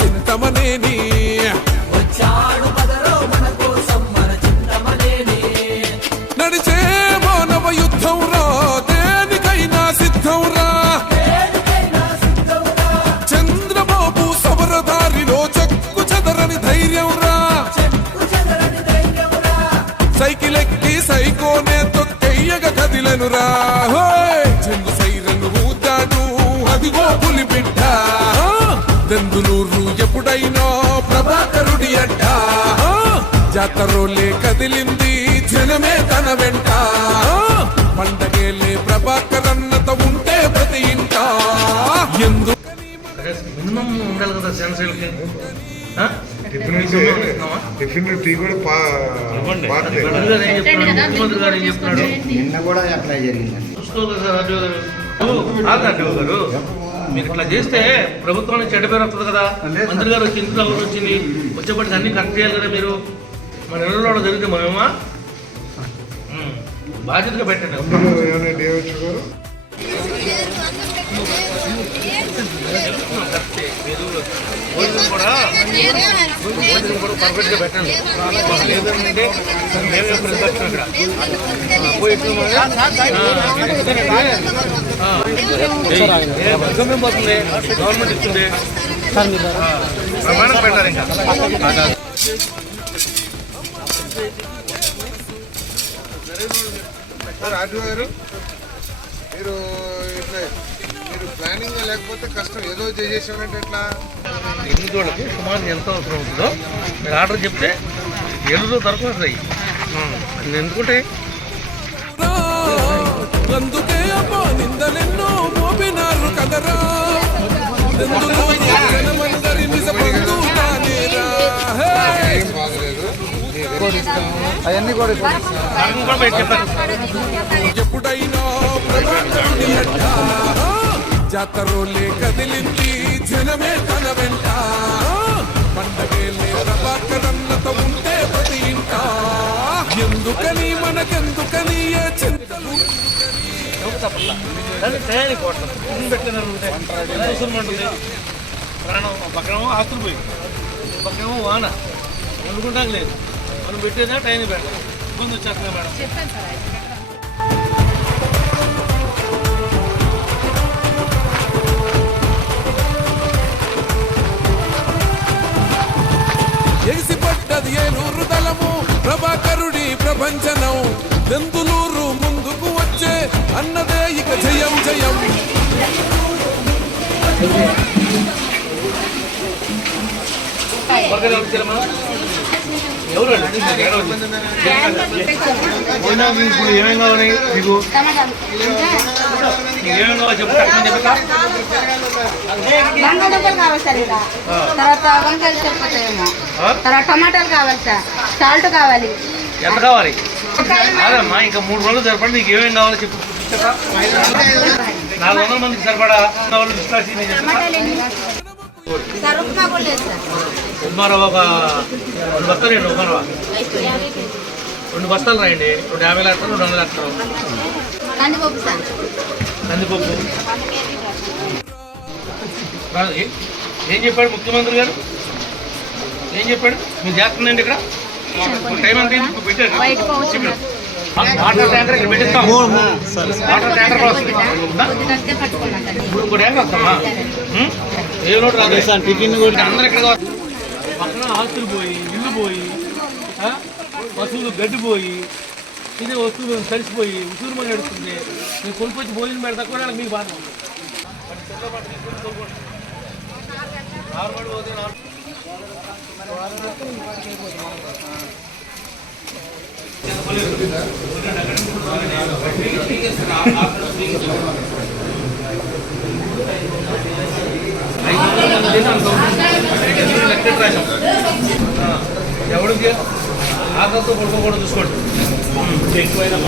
చింతమనేని వచ్చాడు బదరో మన కోసం మన చింతమనేని నడిచే మానవ యుద్ధం రా దేనికైనా సిద్ధం రా చంద్రబాబు సమరదారిలో చెక్కు చెదరని ధైర్యం రా సైకిల్ ఎక్కి సైకోనే తొక్కెయ్యగ కదిలను రా చెంగు సైరను ఊదాడు అదిగో పులి బిడ్డ దెందులూరు ఎప్పుడైనా ప్రభాకరుడి అడ్డ జాతరోలే కదిలింది జనమే తన వెంట పండగేలే ప్రభాకరన్నత ఉంటే ప్రతి ఇంట మినిమం ఉండాలి కదా సెన్సీలకి టిఫిన్ టీ కూడా ముఖ్యమంత్రి గారు ఏం చెప్తున్నాడు నిన్న కూడా అప్లై జరిగిందండి. చూసుకోవాలి సార్ ఆర్డీఓ గారు మీరు ఇట్లా చేస్తే ప్రభుత్వానికి చెడ్డ పేరు వస్తుంది కదా. మంత్రి గారు వచ్చి ఇంత అవసరం వచ్చింది వచ్చేప్పటికి అన్ని కరెక్ట్ చేయాలి కదా. మీరు మన నెలలో జరిగితే మనమేమా బాధ్యతగా పెట్టండి. భోజనం కూడా పర్ఫెక్ట్గా పెట్టండి. లేదంటే మేమే ప్రదక్షిణ ఇక్కడ పోయి పోతుంది గవర్నమెంట్ ఇస్తుంది ప్రమాణం పెట్టారు. ఇంకా ఆర్డీఓ గారు మీరు ఇట్లా మీరు ప్లానింగ్ లేకపోతే కష్టం ఏదో చేసేసామంటే ఎట్లా ఎన్నికోళ్ళకి సుమారు ఎంత అవసరం అవుతుందో మీరు ఆర్డర్ చెప్తే ఎల్లులో దొరకదు వస్తాయి. అది ఎందుకుంటే అందుకే అమ్మా నిందలెన్నో మోపినారు కదరా అవన్నీ కూడా ఎప్పుడైనా జాతరోలే కదిలింది జనమే తన వెంట పండగేలే ప్రభాకరన్నత ఉంటే ప్రతి ఇంట ఎందుకని మనకెందుకని ఏ చింతలు ప్రాణం పక్కనేమో ఆస్తులు పోయి పక్కనేమో వాన వండుకుంటాం లేదు. మనం పెట్టేదా టైం పెట్టాలి ఇబ్బంది వచ్చేస్తుంది మేడం. ఎగిసిపడ్డది ఏలూరు దళము ప్రభాకరుడి ప్రభంజనం దెందులూరు ముందుకు వచ్చే అన్నదే ఇక జయం జయం. ఎవరు ఇప్పుడు ఏమేం కావాలి మీకు ఏమేం కావాలి చెప్తా. బంగాళదుంపలు కావాలి సార్, ఇంకా తర్వాత వంకాయలు సరిపోతాయేమో, తర్వాత టమాటాలు కావాలి సార్, సాల్ట్ కావాలి. ఎంత కావాలి కాదమ్మా, ఇంకా 3 రోజులు సరిపడి నీకు ఏమేం కావాలో చెప్పు. 400 మందికి సరిపడా ఉప్మా రవ్వ ఒక 2 బస్తాలు రండి. ఉప్మా రవ్వ 2 బస్తాలు రాయండి. 250 లక్షలు 200 లక్షలు. కందిపప్పు ఏం చెప్పాడు ముఖ్యమంత్రి గారు? ఏం చెప్పాడు? మీరు చేస్తుందండి ఇక్కడ టైం అంతా ఇప్పుడు పెట్టారు. వాటర్ ట్యాంకర్ ఇక్కడ పెట్టిస్తాం. వాటర్ ట్యాంకర్ కూడా వస్తుంది. ఇప్పుడు ట్యాంకర్ వస్తామా? ఏ లోటు రాదు. టిఫిన్ కూడా అందరూ ఇక్కడ పక్కన ఆస్తులు పోయి ఇల్లు పోయి వస్తువులు గడ్డిపోయి ఇదే వస్తువులు తడిసిపోయి ఉసూరు మంది నడుస్తుంది. మీరు కొనుక్కొచ్చి భోజనం పెడతా కూడా మీకు బాధ ఉంది. ఎవరికి ఆకలితో పడుకోకూడదు చూసుకోండి. ఎక్కువైనా